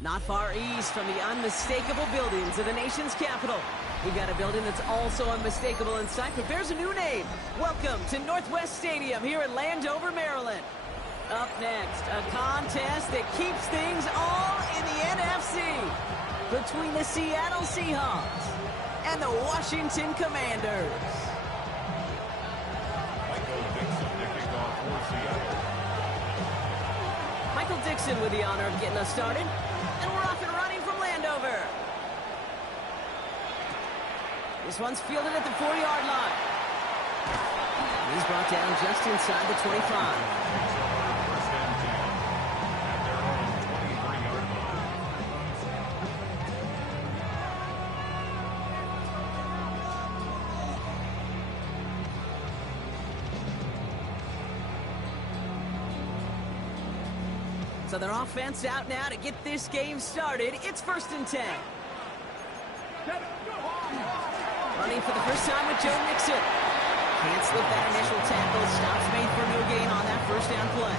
Not far east from the unmistakable buildings of the nation's capital, we've got a building that's also unmistakable in sight, but bears a new name. Welcome to Northwest Stadium here in Landover, Maryland. Up next, a contest that keeps things all in the NFC between the Seattle Seahawks and the Washington Commanders. Michael Dixon with the honor of getting us started. And we're off and running from Landover. This one's fielded at the 4-yard line. He's brought down just inside the 25. So their offense out now to get this game started. It's 1st and 10. Running for the first time with Joe Mixon. Can't slip that initial tackle. Stops made for no gain on that first down play.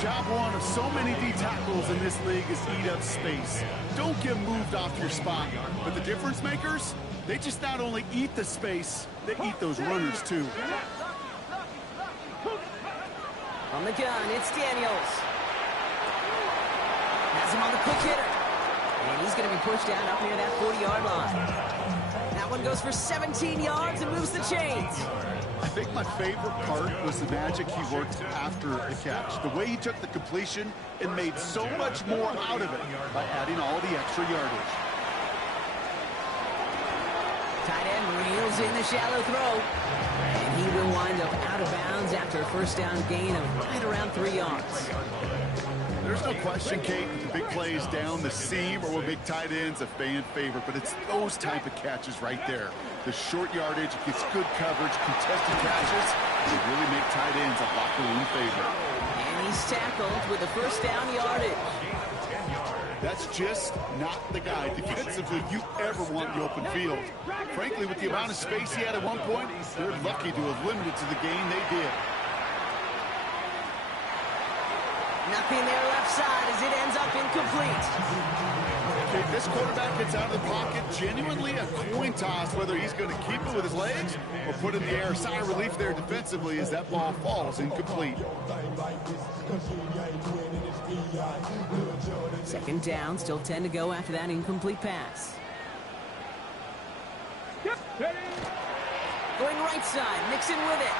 Job one of so many D tackles in this league is eat up space. Don't get moved off your spot. But the difference makers, they just not only eat the space, they eat those runners too. On the gun, it's Daniels. Has him on the quick hitter. And he's going to be pushed down up near that 40-yard line. That one goes for 17 yards and moves the chains. I think my favorite part was the magic he worked after the catch. The way he took the completion and made so much more out of it by adding all the extra yardage. Tight end reels in the shallow throw. And he will wind up out of bounds after a first down gain of right around 3 yards. There's no question, Kate, the big plays down the seam or with big tight ends a fan favorite, but it's those type of catches right there. The short yardage, gets good coverage, contested catches, they really make tight ends a locker room favorite. And he's tackled with the first down yardage. That's just not the guy defensively you ever want in the open field. Frankly, with the amount of space he had at one point, they're lucky to have limited to the gain they did. Nothing there left side as it ends up incomplete. If this quarterback gets out of the pocket, genuinely a coin toss whether he's going to keep it with his legs or put it in the air. Sigh of relief there defensively as that ball falls incomplete. 2nd down, still 10 to go after that incomplete pass. Going right side, Mixon with it.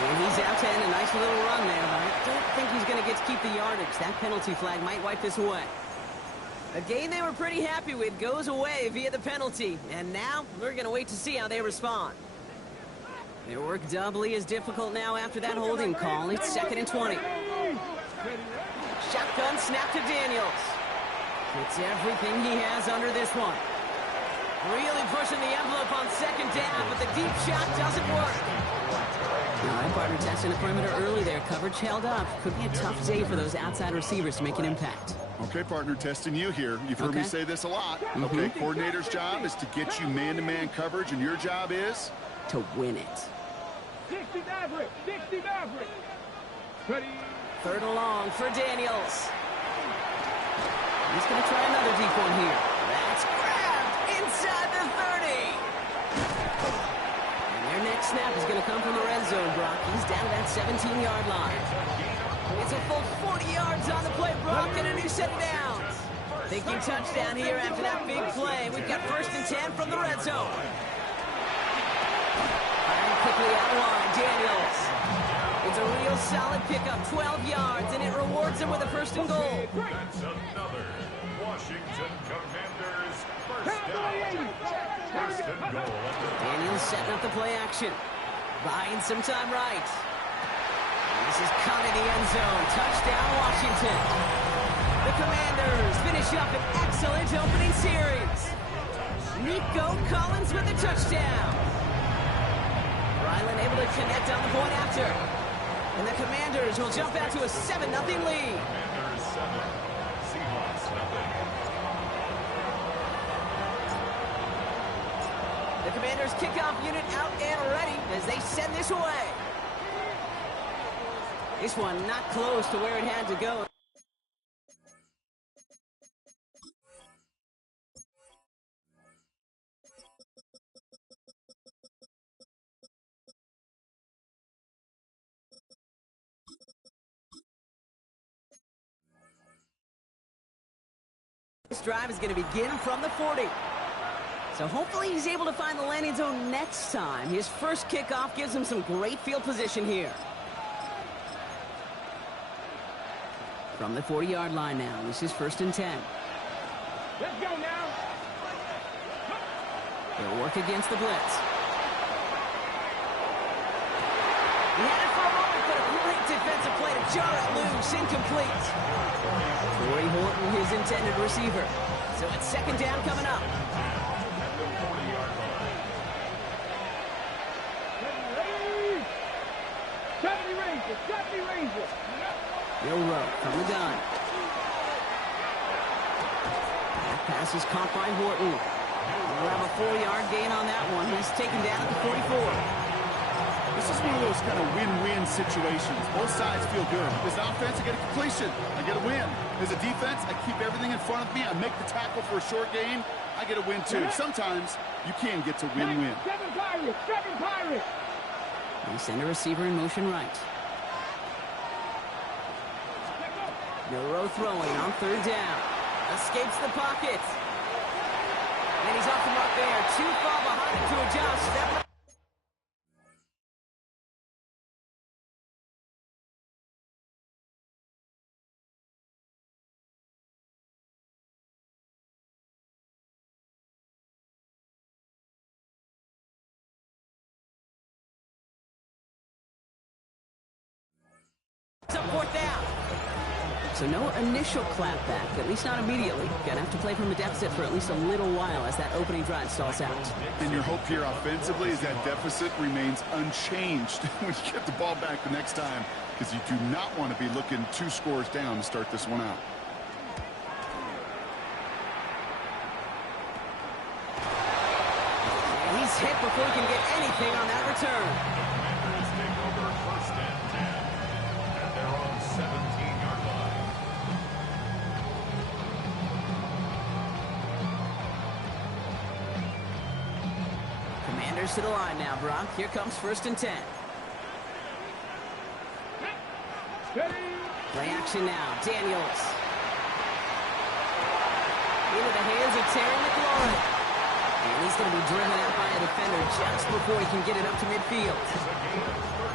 And he's out to end a nice little run there, but I don't think he's going to get to keep the yardage. That penalty flag might wipe this away. A game they were pretty happy with goes away via the penalty, and now we're going to wait to see how they respond. Their work doubly is difficult now after that holding call. It's 2nd and 20. Shotgun snap to Daniels. It's everything he has under this one. Really pushing the envelope on 2nd down, but the deep shot doesn't work. All right, partner testing the perimeter early there. Coverage held up. Could be a tough day for those outside receivers to make an impact. Okay, partner, testing you here. You've heard me say this a lot. Okay, coordinator's job is to get you man-to-man coverage, and your job is? To win it. 60 Maverick! 60 Maverick! Ready? 3rd and long for Daniels. He's going to try another deep one here. That's grabbed inside the 30. And their next snap is going to come from the red zone, Brock. He's down to that 17-yard line. It's a full 40 yards on the play, Brock, and a new set of downs. Thinking touchdown here after that big play. We've got 1st and 10 from the red zone. Firing quickly out line, Daniels. It's a real solid pickup, 12 yards, and it rewards him with a 1st and goal. That's another Washington Commanders first down. 1st and goal. Daniels setting up the play action. Buying some time right. This is caught in the end zone. Touchdown, Washington. The Commanders finish up an excellent opening series. Nico Collins with the touchdown. Ryland able to connect on the point after. And the Commanders will jump out to a 7-0 lead. Commanders 7, Seahawks nothing. The Commanders kickoff unit out and ready as they send this away. This one not close to where it had to go. first drive is going to begin from the 40. So hopefully he's able to find the landing zone next time. His first kickoff gives him some great field position here. From the 40-yard line now, this is 1st and 10. Let's go now. They'll work against the blitz. He had it for a moment, but a great defensive play to jar it loose, incomplete. Torrey Horton, his intended receiver. So it's 2nd down coming up. Milroe from the gun. That pass is caught by Horton. We'll have a 4-yard gain on that one. He's taken down at the 44. This is one of those kind of win-win situations. Both sides feel good. As an offense, I get a completion. I get a win. As a defense, I keep everything in front of me. I make the tackle for a short gain. I get a win, too. Sometimes you can get to win-win. 7 Pirates! 7 Pirates! They send a receiver in motion right. Milroe throwing on 3rd down. Escapes the pocket. And he's off the mark there. Too far behind him to adjust. It's up 4th down. So no initial clapback, at least not immediately. Gonna have to play from a deficit for at least a little while as that opening drive stalls out. And your hope here offensively is that deficit remains unchanged when you get the ball back the next time, because you do not want to be looking 2 scores down to start this one out. And he's hit before he can get anything on that return. Commanders take over 1st and 10. And they're on 17-yard line. Commanders to the line now, Brock. Here comes 1st and 10. Play action now. Daniels. Into the hands of Terry McLaurin. And he's going to be driven out by a defender just before he can get it up to midfield.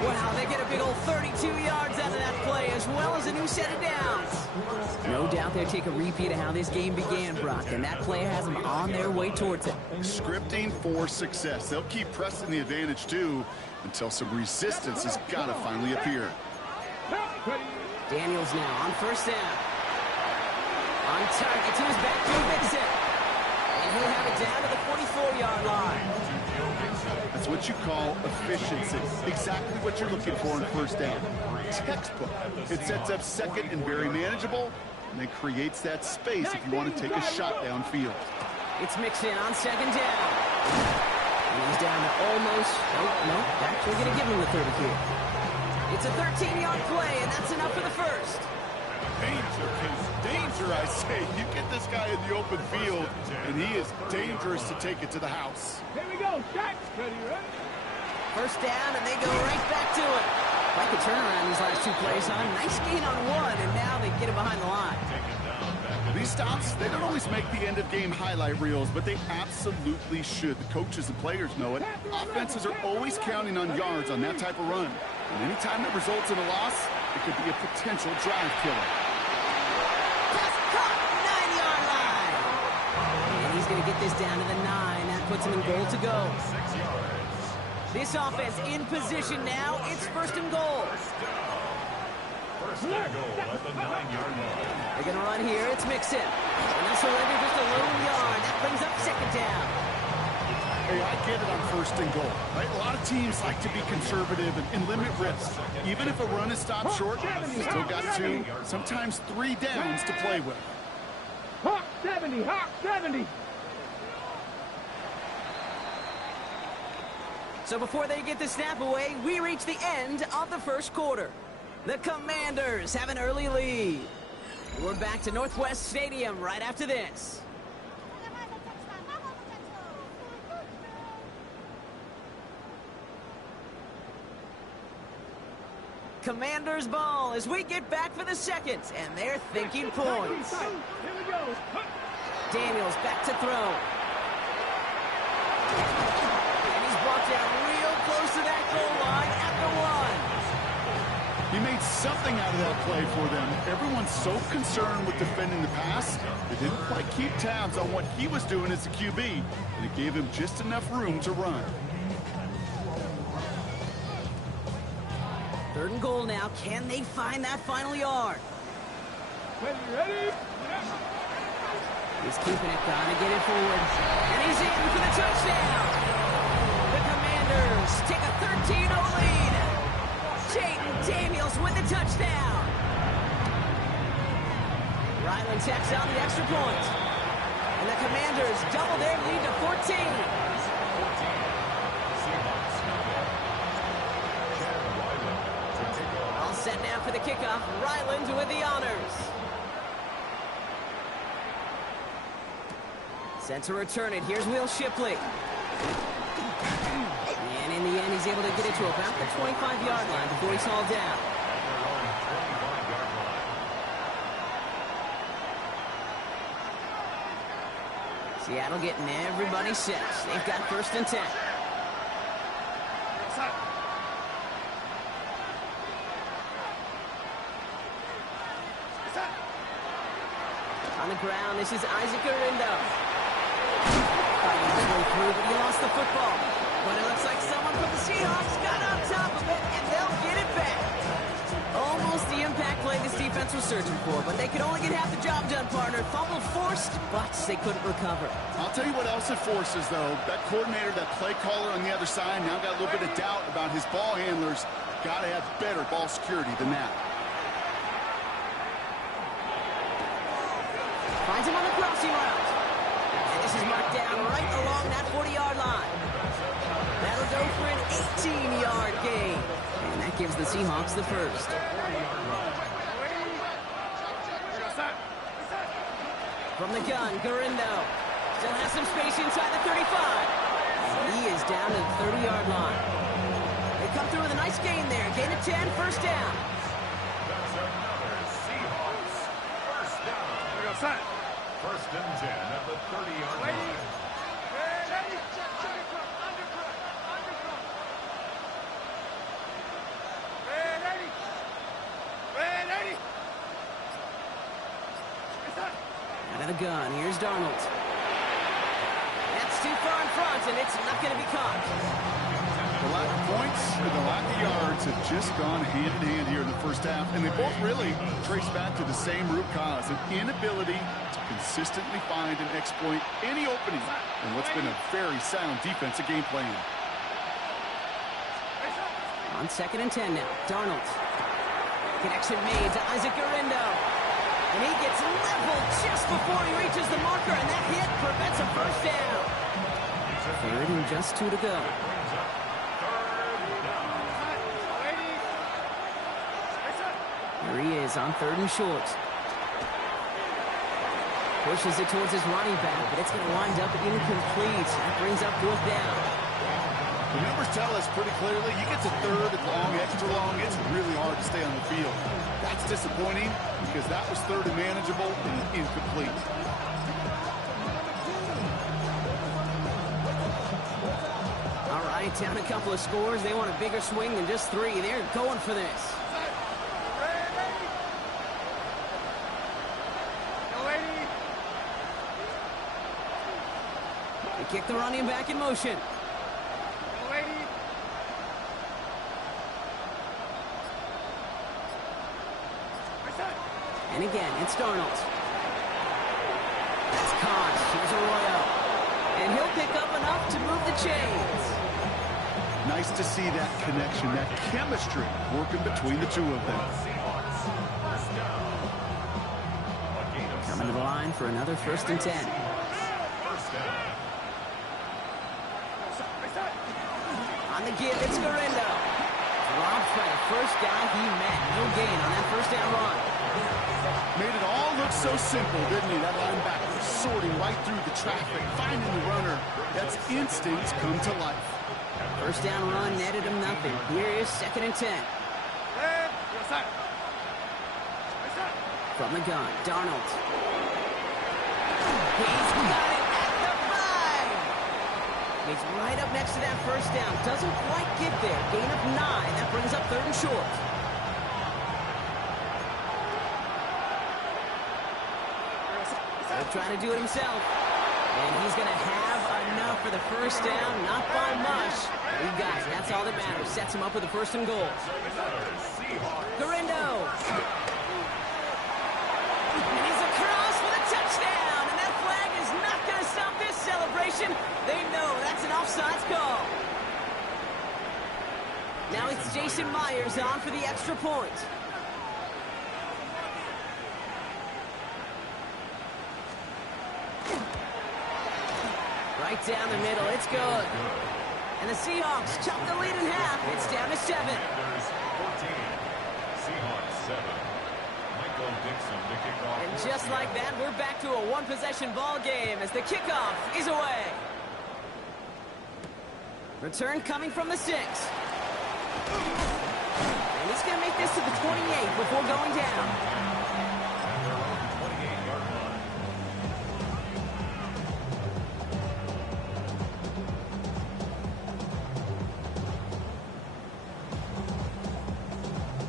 Wow, they get a big old 32 yards out of that play, as well as a new set of downs. No doubt they'll take a repeat of how this game began, Brock, and that play has them on their way towards it. Scripting for success. They'll keep pressing the advantage, too, until some resistance has got to finally appear. Daniels now on 1st down. On target to his back, Joe Mixon. And he'll have it down to the 44-yard line. That's what you call efficiency. Exactly what you're looking for in 1st down. Textbook. It sets up 2nd and very manageable, and it creates that space if you want to take a shot downfield. It's Mixon on 2nd down. And he's down to almost, nope, actually going to give him the 30 here. It's a 13-yard play, and that's enough for the 1st. Danger is danger, I say. You get this guy in the open field, and he is dangerous to take it to the house. Here we go. Shot. Ready, ready. 1st down, and they go right back to it. Like a turnaround these last 2 plays, huh? Nice gain on 1, and now they get it behind the line. These stops, they don't always make the end-of-game highlight reels, but they absolutely should. The coaches and players know it. Offenses are always counting on yards on that type of run. And anytime that results in a loss, it could be a potential drive killer. Pass caught, 9-yard line. And he's going to get this down to the 9. That puts him in goal to go. 6 yards. This offense in position now. It's 1st and goal. 1st and goal at the 9-yard line. They're going to run here. It's Mixon. And this will end just a lone yard. That brings up 2nd down. Hey, I get it on 1st and goal, right? A lot of teams like to be conservative and limit risk. Even if a run is stopped short, you still got 2, sometimes 3 downs to play with. Hawk 70. Hawk 70. So before they get the snap away, we reach the end of the 1st quarter. The Commanders have an early lead. We're back to Northwest Stadium right after this. Commanders ball as we get back for the 2nd, and they're thinking points. Here we go. Daniels back to throw. And he's brought down real close to that goal line at the 1. He made something out of that play for them. Everyone's so concerned with defending the pass, they didn't quite keep tabs on what he was doing as a QB, and it gave him just enough room to run. 3rd and goal now. Can they find that final yard? When you ready? He's keeping it, gonna get it forward. And he's in for the touchdown. The Commanders take a 13-0 lead. Jayden Daniels with the touchdown. Ryland tacks on the extra point. And the Commanders double their lead to 14. All set now for the kickoff. Ryland with the honors. Set to return it. Here's Will Shipley. And in the end, he's able to get it to about the 25-yard line before he's hauled down. Seattle getting everybody set. They've got 1st and 10. On the ground, this is Isaac Orindo. Fighting his way through, but he lost the football. But it looks like someone from the Seahawks got on top of it, and they'll get it back. Almost the impact play this defense was searching for, but they could only get half the job done, partner. Fumble forced, but they couldn't recover. I'll tell you what else it forces, though. That coordinator, that play caller on the other side, now got a little bit of doubt about his ball handlers. Got to have better ball security than that. Finds him on the crossing route. And this is marked down right along that 40-yard line. That'll go for an 18-yard gain. And that gives the Seahawks the 1st. From the gun, Gurindo still has some space inside the 35. And he is down to the 30-yard line. They come through with a nice gain there. Gain of 10, 1st down. First and 10 at the 30-yard line. Out of the gun, here's Darnold. That's too far in front, and it's not going to be caught. The lack of points and the lack of yards have just gone hand in hand here in the 1st half, and they both really trace back to the same root cause, an inability to consistently find and exploit any opening in what's been a very sound defensive game plan. On 2nd and 10 now, Darnold. Connection made to Isaac Gurindo. And he gets leveled just before he reaches the marker, and that hit prevents a 1st down. 3rd and just 2 to go. There he is on 3rd and short. Pushes it towards his running back, but it's going to wind up incomplete. That brings up 4th down. The numbers tell us pretty clearly, you get to 3rd and long, extra long, it's really hard to stay on the field. That's disappointing because that was 3rd and manageable and incomplete. All right, down a couple of scores. They want a bigger swing than just 3. They're going for this. They kick the running back in motion. And again, it's Darnold. That's caught. Here's Arroyo. And he'll pick up enough to move the chains. Nice to see that connection, that chemistry working between the two of them. Coming to the line for another 1st and 10. On the give, it's Gurindo. Dropped by the first guy he met. No gain on that 1st down run. Made it all look so simple, didn't he? That linebacker sorting right through the traffic, finding the runner. That's instincts come to life. 1st down run netted him nothing. Here is 2nd and 10. From the gun, Darnold. He's got it at the 5. He's right up next to that first down. Doesn't quite get there. Gain of 9. That brings up 3rd and short. He'll try to do it himself. And he's going to have enough for the first down. Not by much. He got it. That's all that matters. Sets him up with a 1st and goal. Gurindo. And he's across for the touchdown. And that flag is not going to stop this celebration. They know that's an offsides call. Now it's Jason Myers on for the extra point. Right down the middle, it's good. And the Seahawks chop the lead in half. It's down to 7. 14. Seahawks 7. Michael Dixon to kick off. And just like that, we're back to a one-possession ball game as the kickoff is away. Return coming from the 6. And he's going to make this to the 28 before going down. And they're on the 28-yard line.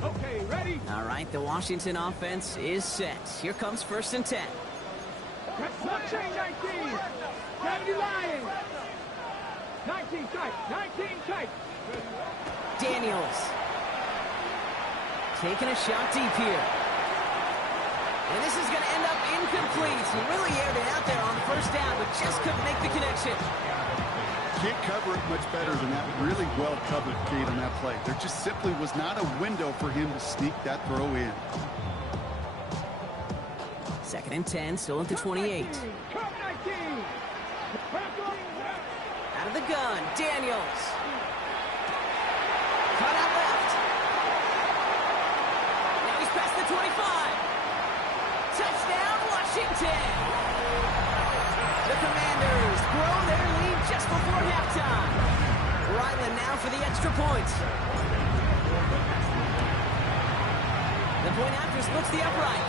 Okay, ready? All right, the Washington offense is set. Here comes 1st and 10. Not chain 19. Gravity Lions. 19 tight. 19 tight. Daniels. Taking a shot deep here. And this is going to end up incomplete. He really aired it out there on 1st down, but just couldn't make the connection. Can't cover it much better than that. Really well covered, Kate, on that play. There just simply was not a window for him to sneak that throw in. 2nd and 10, still at the 28. Cut 19. Out of the gun, Daniels. Cut out left. Now he's past the 25. Touchdown, Washington. The Commanders grow their lead just before halftime. Ryland now for the extra point. The point after splits the upright.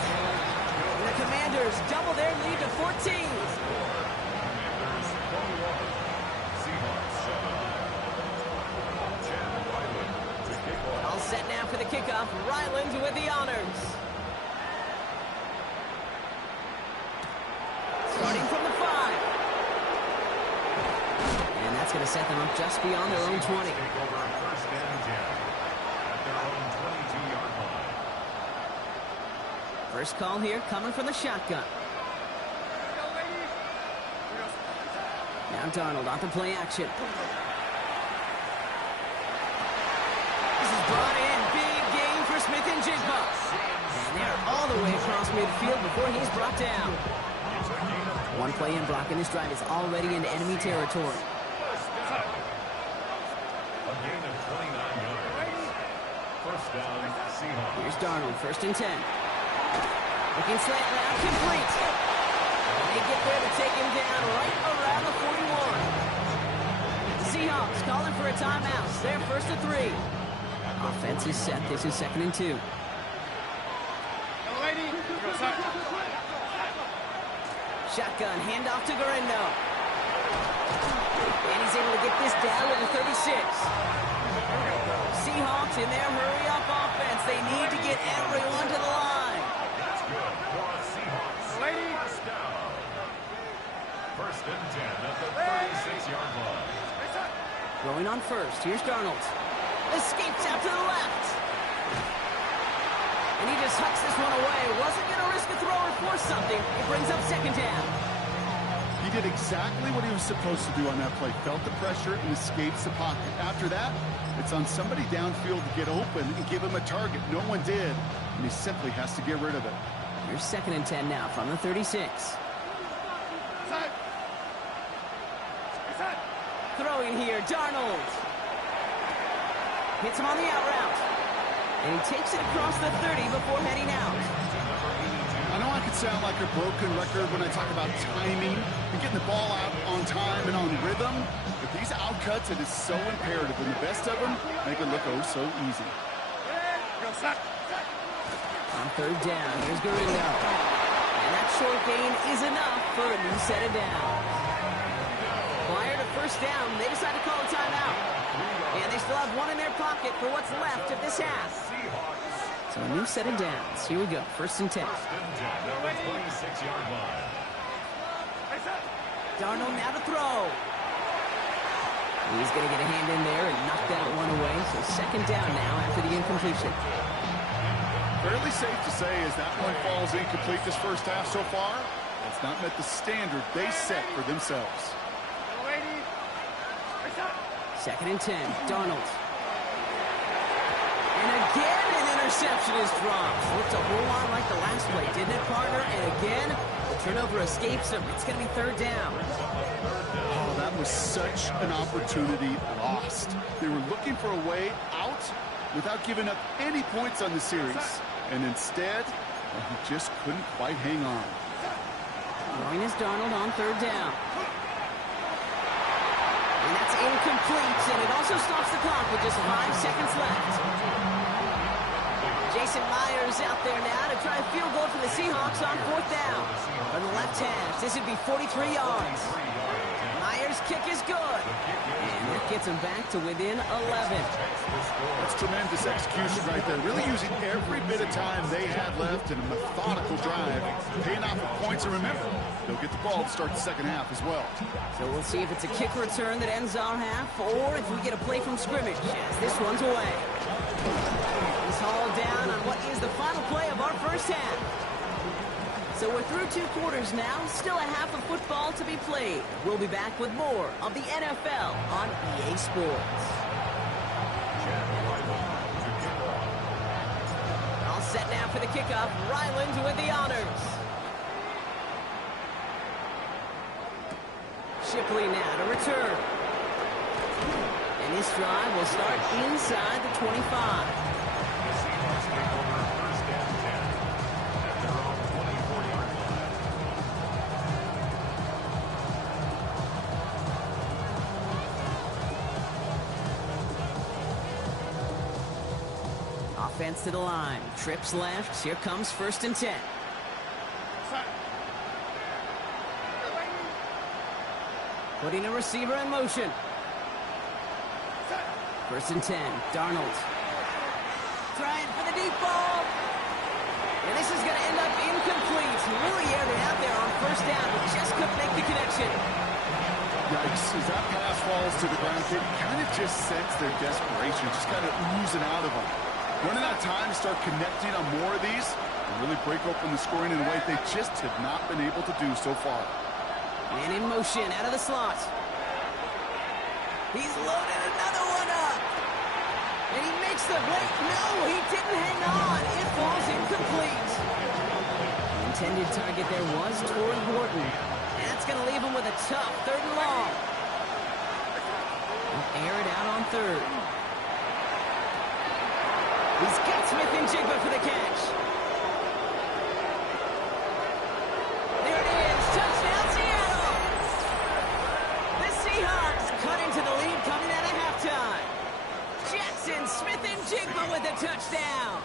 And the Commanders double their lead to 14. All set now for the kickoff. Ryland with the honors. Starting from the 5. And that's going to set them up just beyond their own 20. Take over 1st and 10 at their own 22-yard line. First call here coming from the shotgun. Now Darnold on the play action. This is brought in. Big game for Smith and Jigba. And they're all the way across midfield before he's brought down. One play in blocking this drive is already into enemy territory. A gain of 29 yards. 1st down, Seahawks. Here's Darnold, 1st and 10. Looking slant route, complete. And they get there to take him down right around the 41. The Seahawks calling for a timeout. They're 1st and 3. Offense is set. This is 2nd and 2. Shotgun, handoff to Gurindo. And he's able to get this down to the 36. Seahawks in their hurry-up offense. They need to get everyone to the line. That's good for a Seahawks. First down. 1st and 10 at the 36-yard line. Going on 1st. Here's Darnold. Escapes out to the left. And he just hucks this one away. Wasn't going to risk a throw or force something. It brings up 2nd down. He did exactly what he was supposed to do on that play. Felt the pressure and escapes the pocket. After that, it's on somebody downfield to get open and give him a target. No one did, and he simply has to get rid of it. Here's 2nd and 10 now from the 36. Throwing here, Darnold. Hits him on the out route. And he takes it across the 30 before heading out. I know I could sound like a broken record when I talk about timing and getting the ball out on time and on rhythm, but these outcuts, it is so imperative, and the best of them make it look oh so easy. On 3rd down, here's Gurindo. And that short gain is enough. for a new set of downs. Prior to first down, they decide to call a timeout. And they still have one in their pocket for what's left of this half. So a new set of downs. Here we go. First and 10. Darnold now to throw. He's going to get a hand in there and knock that one away. So second down now after the incompletion. Fairly safe to say as that one falls incomplete this first half so far, it's not met the standard they set for themselves. Second and 10, Darnold. And again, an interception is dropped. Looked a whole lot like the last play, didn't it, partner? And again, the turnover escapes him. It's going to be third down. Oh, that was such an opportunity lost. They were looking for a way out without giving up any points on the series. And instead, he just couldn't quite hang on. Throwing is Darnold on third down. And that's incomplete, and it also stops the clock with just 5 seconds left. Jason Myers out there now to try a field goal for the Seahawks on fourth down. From the left hash, this would be 43 yards. Myers' kick is good. And that gets him back to within 11. That's tremendous execution right there. Really using every bit of time they had left in a methodical drive. Paying off with points, and remember, they'll get the ball to start the second half as well. So we'll see if it's a kick return that ends our half, or if we get a play from scrimmage as this one's away. He's hauled down on what is the final play of our first half. So we're through 2 quarters now, still a half of football to be played. We'll be back with more of the NFL on EA Sports. All set now for the kickoff. Ryland with the honors. Shipley now to return. And this drive will start inside the 25. Offense to the line. Trips left. Here comes first and 10. Putting a receiver in motion. First and 10. Darnold. Trying for the deep ball. And this is going to end up incomplete. Really aired it out there on first down, but just couldn't make the connection. Yikes, as that pass falls to the ground, they kind of just sense their desperation, just kind of oozing out of them. Running out of time to start connecting on more of these and really break open the scoring in a way they just have not been able to do so far. And in motion, out of the slot. He's loaded another one up. And he makes the break. No, he didn't hang on. It falls incomplete. The intended target there was toward Wharton. And that's going to leave him with a tough third and long. He'll air it out on third. He's got Smith and Jigba for the catch. There it is. Touchdown, Seattle. The Seahawks cut into the lead coming out of halftime. Jackson Smith and Jigba with a touchdown.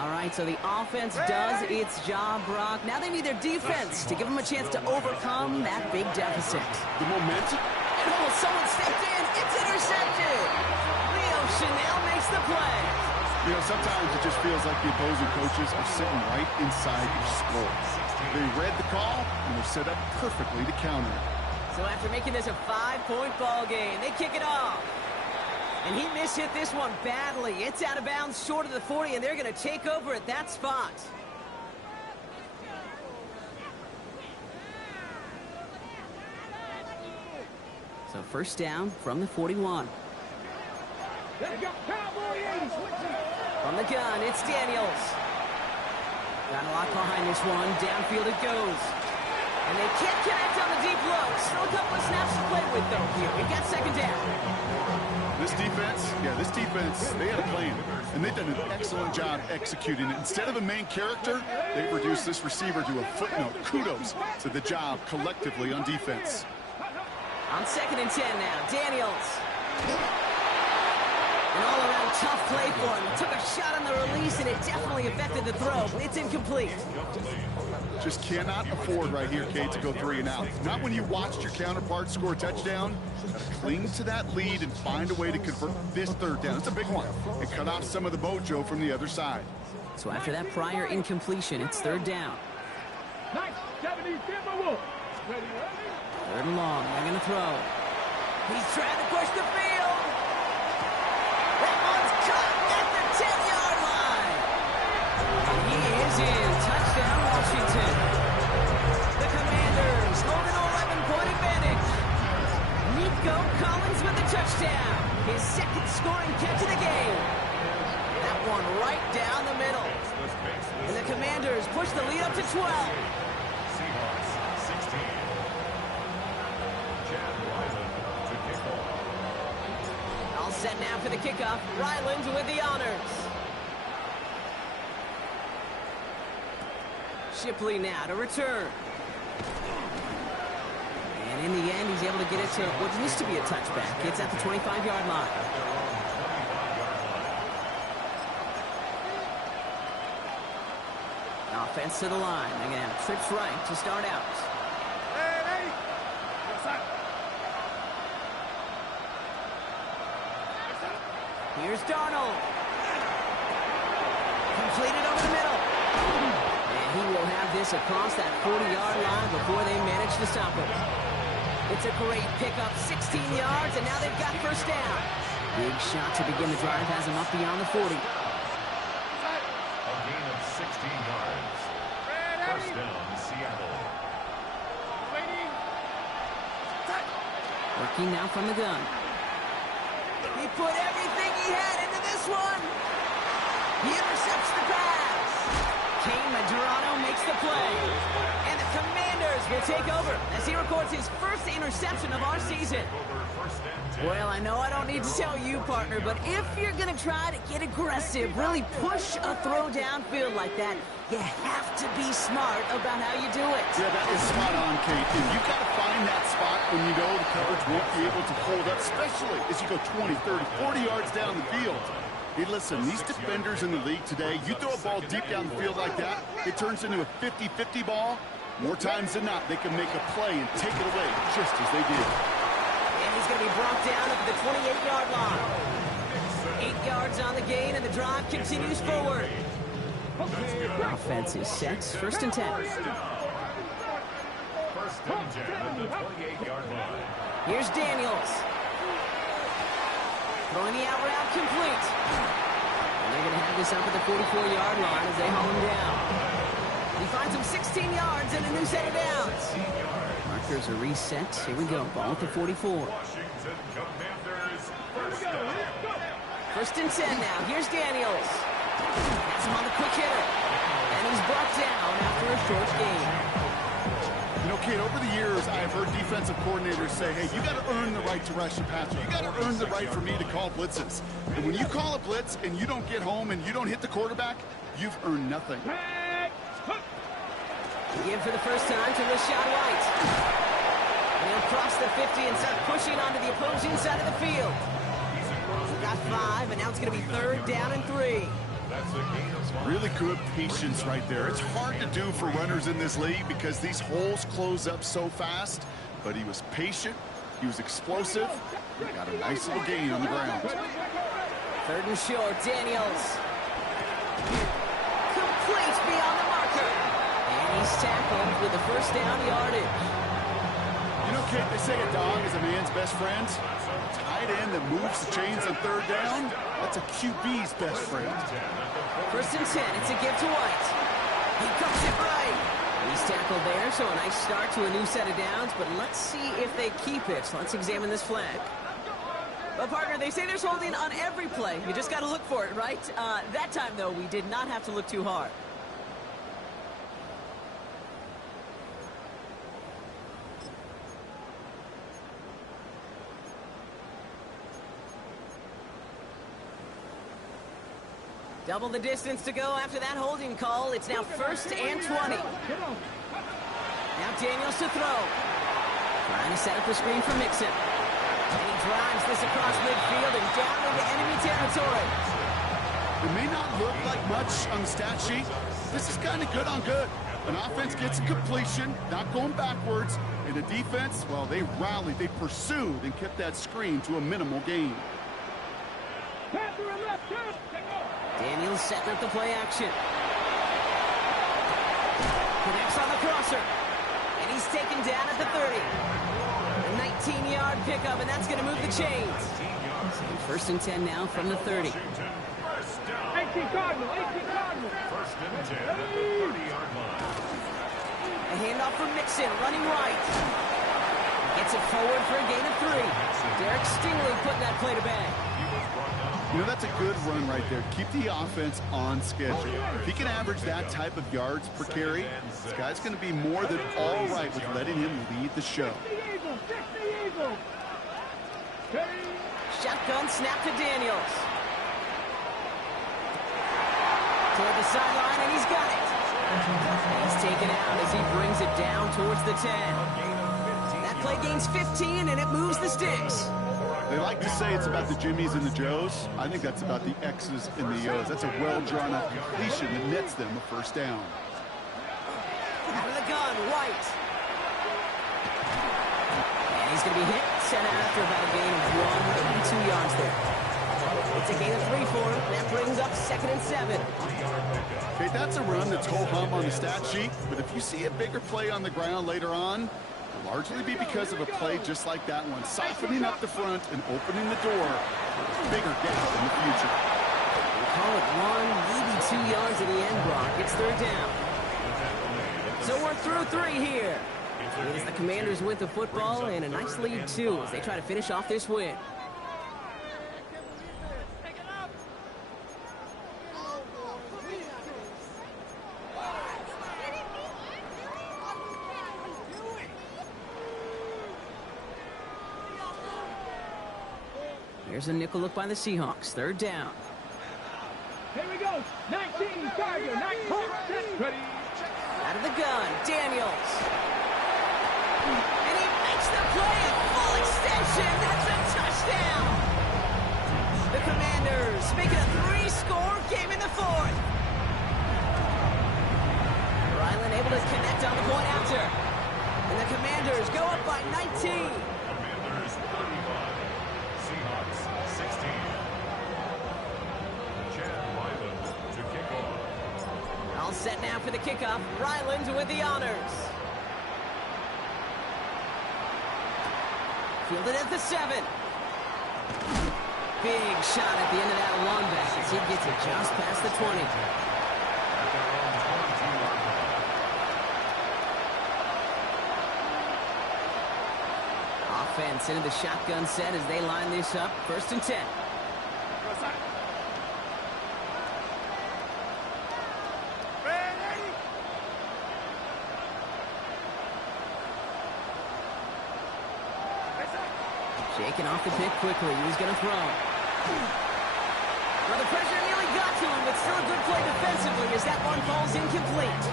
All right, so the offense does its job, Brock. Now they need their defense to give them a chance to overcome that big deficit. The momentum. Oh, someone stepped in. It's intercepted. Chanel makes the play. You know, sometimes it just feels like the opposing coaches are sitting right inside your skull. They read the call, and they're set up perfectly to counter it. So after making this a 5-point ball game, they kick it off. And he mishit this one badly. It's out of bounds short of the 40, and they're going to take over at that spot. So first down from the 41. Let's go, Cowboy 80, From the gun, it's Daniels. Got a lot behind this one. Downfield it goes. And they can't connect on the deep low. Still a couple of snaps to play with, though, here. We've got second down. This defense, they had a plan. And they've done an excellent job executing it. Instead of a main character, they've reduced this receiver to a footnote. Kudos to the job collectively on defense. On second and 10 now, Daniels. And An all-around tough play for him. He took a shot on the release, and it definitely affected the throw. It's incomplete. Just cannot afford right here, Kate, to go 3 and out. Not when you watched your counterpart score a touchdown. Gotta cling to that lead and find a way to convert this 3rd down. It's a big one. And cut off some of the mojo from the other side. So after that prior incompletion, it's 3rd down. Nice. 70, Timberwolves. Ready, ready? 3rd and long. They're going to throw. He's trying to push the field. That one's caught at the 10-yard line. And he is in. Touchdown, Washington. The Commanders hold an 11-point advantage. Nico Collins with the touchdown. His 2nd scoring catch of the game. That one right down the middle. And the Commanders push the lead up to 12. Seahawks 16. Chad Ryland to kick off. All set now for the kickoff. Ryland with the honors. Shipley now to return. And in the end, he's able to get it to what used to be a touchback. It's at the 25-yard line. Offense to the line. They're going to have trips right to start out. Here's Darnold. Completed over the middle. And he will have this across that 40-yard line before they manage to stop him. It's a great pickup, 16 yards, and now they've got 1st down. Big shot to begin the drive has him up beyond the 40. A gain of 16 yards. 1st down, Seattle. Working now from the gun. He put everything he had into this one. He intercepts the pass. Kane Madrano makes the play. And the Commanders will take over as he records his 1st interception of our season. Well, I know I don't need to tell you, partner, but if you're going to try to get aggressive, really push a throw downfield like that, you have to be smart about how you do it. Yeah, that is spot on, Kate. And you got to find that spot when you know the coverage won't be able to hold up, especially as you go 20, 30, 40 yards down the field. Hey, listen, these defenders in the league today, you throw a ball deep down the field like that, it turns into a 50-50 ball. More times than not, they can make a play and take it away just as they did. And he's going to be brought down at the 28-yard line. 8 yards on the gain, and the drive continues forward. Offense is set. 1st and 10. 1st and 10 at the 28-yard line. Here's Daniels. Throwing the out route complete. And they're going to have this up at the 44-yard line as they haul him down. He finds him 16 yards and a new set of downs. Markers are reset. Here we go. Ball at the 44. Washington Commanders 1st down. 1st and 10 now. Here's Daniels. Has him on the quick hitter. And he's brought down after a short gain. You know, Kate, over the years, I have heard defensive coordinators say, hey, you got to earn the right to rush the passer. You got to earn the right for me to call blitzes. And when you call a blitz and you don't get home and you don't hit the quarterback, you've earned nothing. Again for the first time to Rashad White. And he'll cross the 50 and start pushing onto the opposing side of the field. He's got 5, and now it's going to be 3rd down and 3. That's a gain of 5. Really good patience right there. It's hard to do for runners in this league because these holes close up so fast. But he was patient. He was explosive. He got a nice little gain on the ground. 3rd and short, Daniels. Complete beyond the marker. And he's tackled with the 1st down yardage. You know, Kate, they say a dog is a man's best friend. A tight end that moves the chains on 3rd down, that's a QB's best friend. 1st and 10, it's a give to White. He cuts it right. He's tackled there, so a nice start to a new set of downs, but let's see if they keep it. Let's examine this flag. Well, partner, they say there's holding on every play. You just got to look for it, right? That time, though, we did not have to look too hard. Double the distance to go after that holding call. It's now 1st and 20. Now Daniels to throw. Trying to set up the screen for Mixon. And he drives this across midfield and down into enemy territory. It may not look like much on the stat sheet. This is kind of good on good. An offense gets a completion, not going backwards. And the defense, well, they rallied, they pursued, and kept that screen to a minimal gain. Daniels setting up the play action. Connects on the crosser. And he's taken down at the 30. A 19-yard pickup, and that's going to move the chains. First and 10 now from the 30. 18 Cardinal, 18 Cardinal. First and 10 at the 30-yard line. A handoff from Mixon, running right. Gets it forward for a gain of 3. Derek Stingley putting that play to bed. You know, that's a good run right there. Keep the offense on schedule. If he can average that type of yards per carry, this guy's going to be more than all right with letting him lead the show. Shotgun snap to Daniels. Toward the sideline, and he's got it. He's taken out as he brings it down towards the 10. That play gains 15, and it moves the sticks. They like to say it's about the Jimmies and the Joes. I think that's about the X's and the O's. That's a well-drawn-out completion that nets them a first down. Out of the gun, White. And he's going to be hit, sent out after about a gain of 2 yards there. It's a gain of 3 for him. That brings up 2nd and 7. Okay, that's a run that's ho-hum on the stat sheet, but if you see a bigger play on the ground later on, it'll largely be because of a play just like that one, softening up the front and opening the door for a bigger gap in the future. We'll call it 1, maybe 2 yards at the end, Brock. It's 3rd down. So we're through 3 here. It is the Commanders with the football and a nice lead, too, as they try to finish off this win. Here's a nickel look by the Seahawks. 3rd down. Here we go. 19 Tiger, 19 ready. Out of the gun, Daniels. And he makes the play a full extension. That's a touchdown. The Commanders make it a 3-score game in the 4th. Ryland able to connect on the point after. And the Commanders go up by 19. Commanders 35. Seahawks 16. Chad Ryland to kick off. All set now for the kickoff. Ryland with the honors. Fielded at the 7. Big shot at the end of that long back as he gets it just past the 20. Offense into the shotgun set as they line this up. 1st and 10. Shaking off the pick quickly. He's going to throw. Well, the pressure nearly got to him, but still a good play defensively as that one falls incomplete.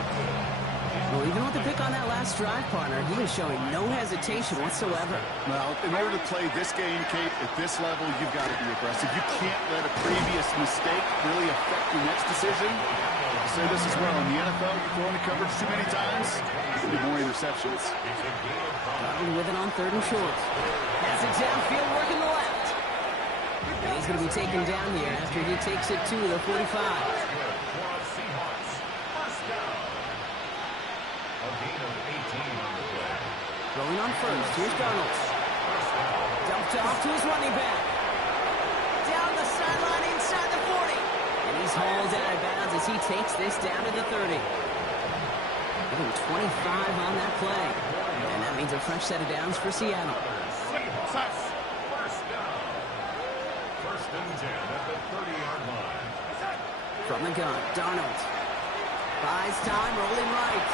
Well, even with the pick on that last drive, partner, he was showing no hesitation whatsoever. Well, in order to play this game, Kate, at this level, you've got to be aggressive. You can't let a previous mistake really affect your next decision. I'll say this as well. In the NFL, you throw into coverage too many times, there'll be more interceptions. Godwin with it on 3rd and short. Has it downfield, working the left. And he's going to be taken down here after he takes it to the 45. Throwing on 1st. Here's Darnold. Dumped off to his running back. Down the sideline inside the 40. And he's hauled out of bounds as he takes this down to the 30. Give him 25 on that play. And that means a fresh set of downs for Seattle. First and 10 at the 30-yard line. From the gun, Darnold. Buys time, rolling right.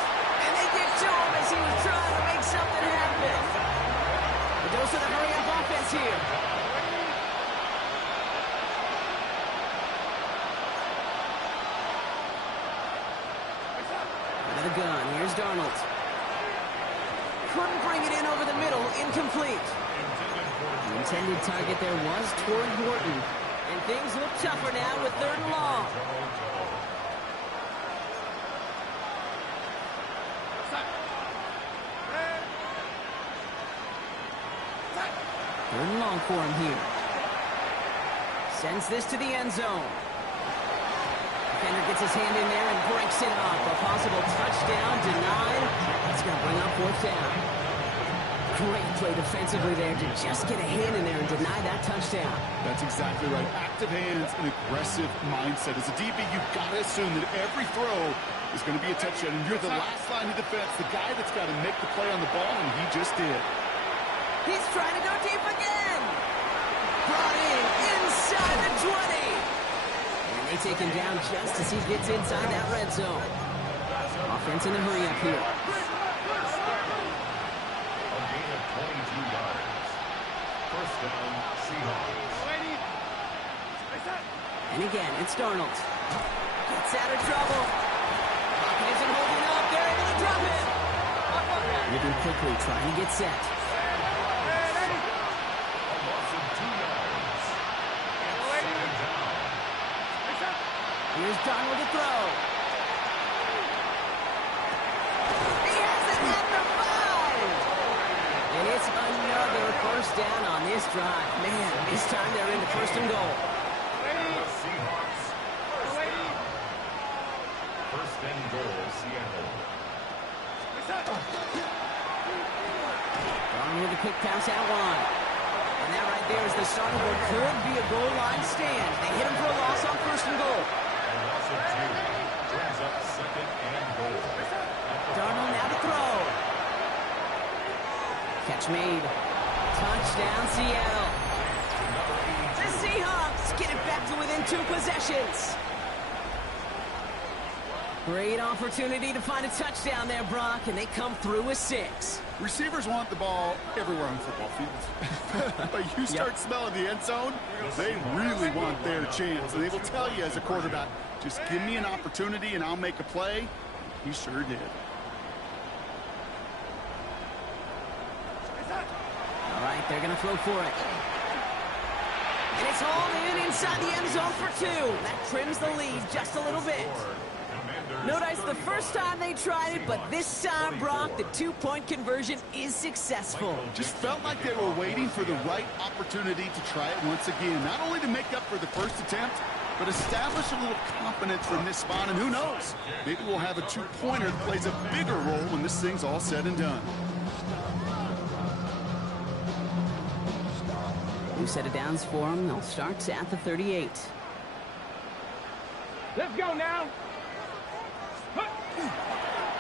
And they get to him as he was trying to make something happen. It goes to the hurry-up offense here. Out of the gun, here's Darnold. Couldn't bring it in over the middle, incomplete. Intended The intended target there was toward Horton. And things look tougher now with 3rd and long. 3rd and long for him here. Sends this to the end zone. Defender gets his hand in there and breaks it up. A possible touchdown denied. That's going to bring up 4th down. Great play defensively there to just get a hand in there and deny that touchdown. That's exactly right. Active hands and aggressive mindset. As a DB, you've got to assume that every throw is going to be a touchdown. And you're the last line of defense, the guy that's got to make the play on the ball, and he just did. He's trying to go deep again. Brought in inside the 20. And they take him down just as he gets inside that red zone. Offense in the hurry up here. A gain of 22 yards. 1st down, Seahawks. And again, it's Darnold. Gets out of trouble. Pocket isn't holding up. They're able to drop it. Moving quickly, trying to get set. Here's Darnold to throw. He has it at the 5. And it's another 1st down on this drive. Man, this time they're into 1st and goal. The Seahawks. 1st and goal, Seattle. Darnold with a quick pass out wide. And that right there is the start of what could be a goal line stand. They hit him for a loss on 1st and goal. Loss of 2. Brings up 2nd and goal. Darnold now to throw. Catch made. Touchdown, Seattle. The Seahawks get it back to within 2 possessions. Great opportunity to find a touchdown there, Brock, and they come through with 6. Receivers want the ball everywhere on football fields. But you start smelling the end zone, they really want their chance. And they will tell you as a quarterback, just give me an opportunity and I'll make a play. He sure did. All right, they're going to throw for it. And it's hauled in inside the end zone for 2. That trims the lead just a little bit. Notice the first time they tried it, but this time, Brock, the 2-point conversion is successful. Just felt like they were waiting for the right opportunity to try it once again. Not only to make up for the first attempt, but establish a little confidence from this spot. And who knows, maybe we'll have a 2-pointer that plays a bigger role when this thing's all said and done. New set of downs for them. They'll start at the 38. Let's go now.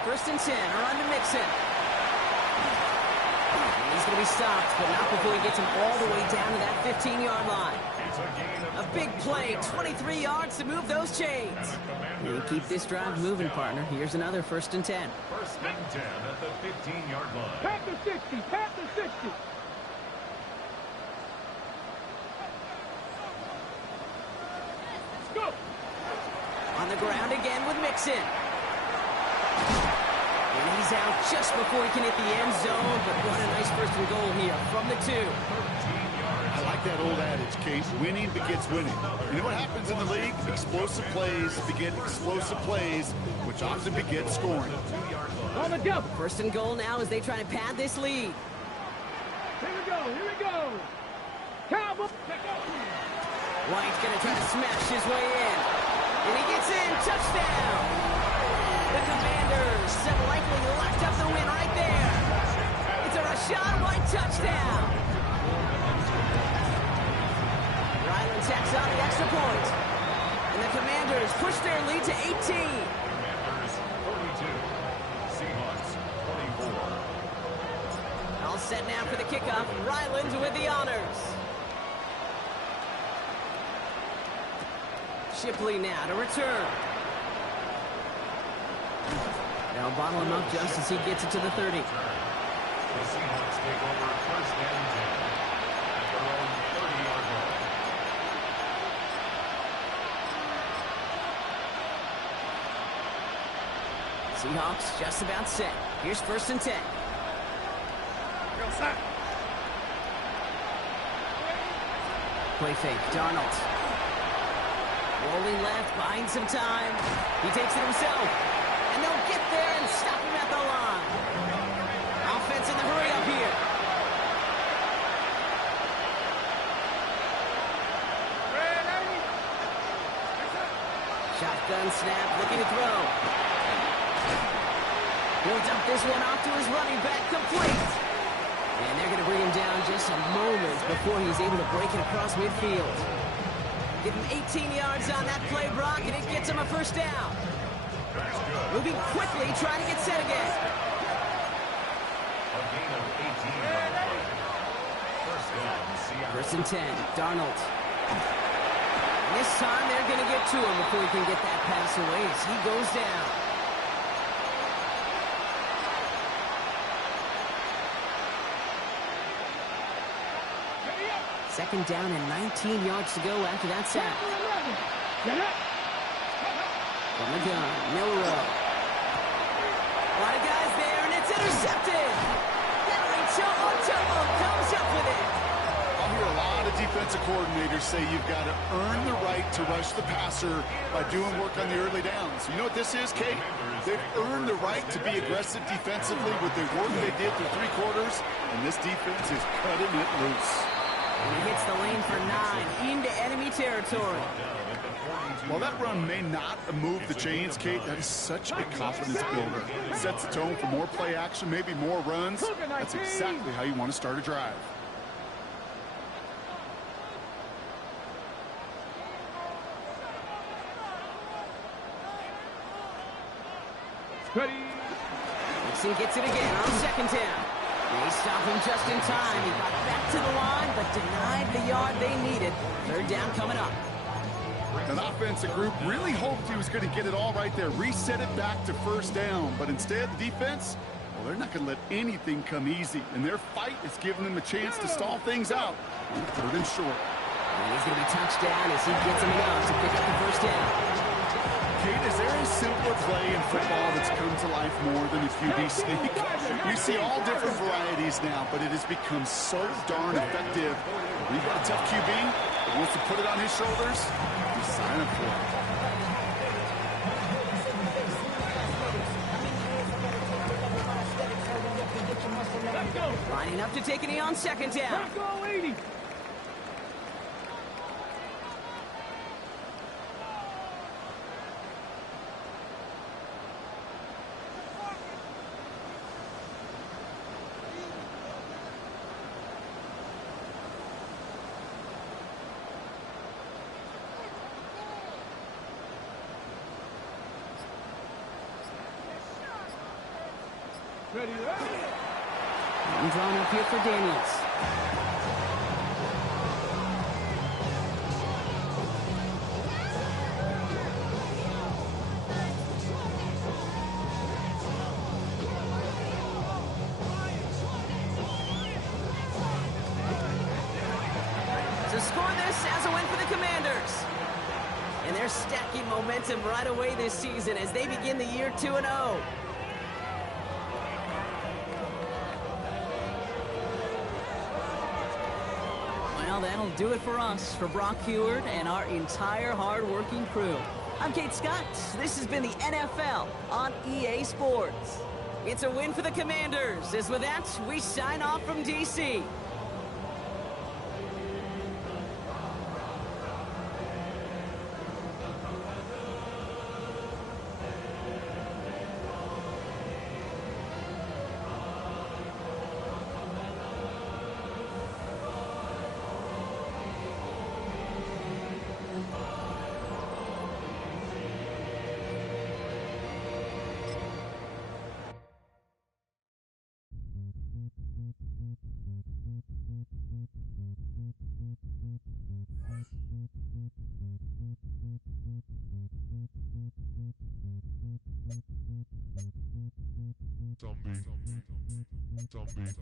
1st and 10, around to Mixon. He's going to be stopped, but not before he gets him all the way down to that 15-yard line. A big play, 23 yards to move those chains. And keep this drive moving, partner. Here's another 1st and 10. 1st and 10 at the 15-yard line. Pat the 60, pat the 60. Let's go. On the ground again with Mixon. And he's out just before he can hit the end zone, but what a nice 1st and goal here from the 2. I like that old adage, Case. Winning begets winning. You know what happens in the league? Explosive plays beget explosive plays, which often begets scoring. On the double. 1st and goal now as they try to pad this lead. Here we go, here we go. Cowboy. White's going to try to smash his way in. And he gets in. Touchdown. The Commanders have likely locked up the win right there. It's a Rachaad White touchdown. Ryland tacks on the extra point. And the Commanders push their lead to 18. Commanders 42. Seahawks 24. All set now for the kickoff. Ryland with the honors. Shipley now to return. They'll bottle him up just as he gets it to the 30. The Seahawks take over 1st and 10 at their own 30-yard line. Seahawks just about set. Here's 1st and 10. Play fake, Darnold. Rolling left, buying some time. He takes it himself. And they'll get there and stop him at the line. Offense in the hurry up here. Shotgun snap, looking to throw. He'll dump this one off to his running back, complete. And they're going to bring him down just a moment before he's able to break it across midfield. Give him 18 yards on that play, Brock, and it gets him a first down. Moving quickly, trying to get set again. A gain of 18 on the play. First down, Seattle. First and 10, Darnold. And this time they're going to get to him before he can get that pass away as he goes down. Second down and 19 yards to go after that sack. From the gun, Milrow. A lot of guys there, and it's intercepted. Henry Chomo comes up with it. I'll hear a lot of defensive coordinators say you've got to earn the right to rush the passer by doing work on the early downs. You know what this is, Kate? They've earned the right to be aggressive defensively with the work they did through 3 quarters, and this defense is cutting it loose. And he hits the lane for 9 into enemy territory. While that run may not move the chains, Kate, that is such a confidence builder. It sets the tone for more play action, maybe more runs. That's exactly how you want to start a drive. Ready. Nixon gets it again on second down. They stop him just in time. He got back to the line, but denied the yard they needed. Third down coming up. An offensive group really hoped he was going to get it all right there, reset it back to first down. But instead, the defense, well, they're not going to let anything come easy. And their fight is giving them a chance to stall things out. Third and short. And he's going to be touchdown as he gets him enough to pick up the first down. Kate, is there a simpler play in football that's come to life more than a QB sneak? You see all different varieties now, but it has become so darn effective. If we've got a tough QB that wants to put it on his shoulders, you sign up for it. Lining up to take it on second down. Let's go, 80. Ready, And drawn up here for Daniels. To score this as a win for the Commanders. And they're stacking momentum right away this season as they begin the year 2-0. Well, that'll do it for us, for Brock Huard and our entire hard-working crew. I'm Kate Scott. This has been the NFL on EA Sports. It's a win for the Commanders, as with that, we sign off from D.C. Zombie Nation.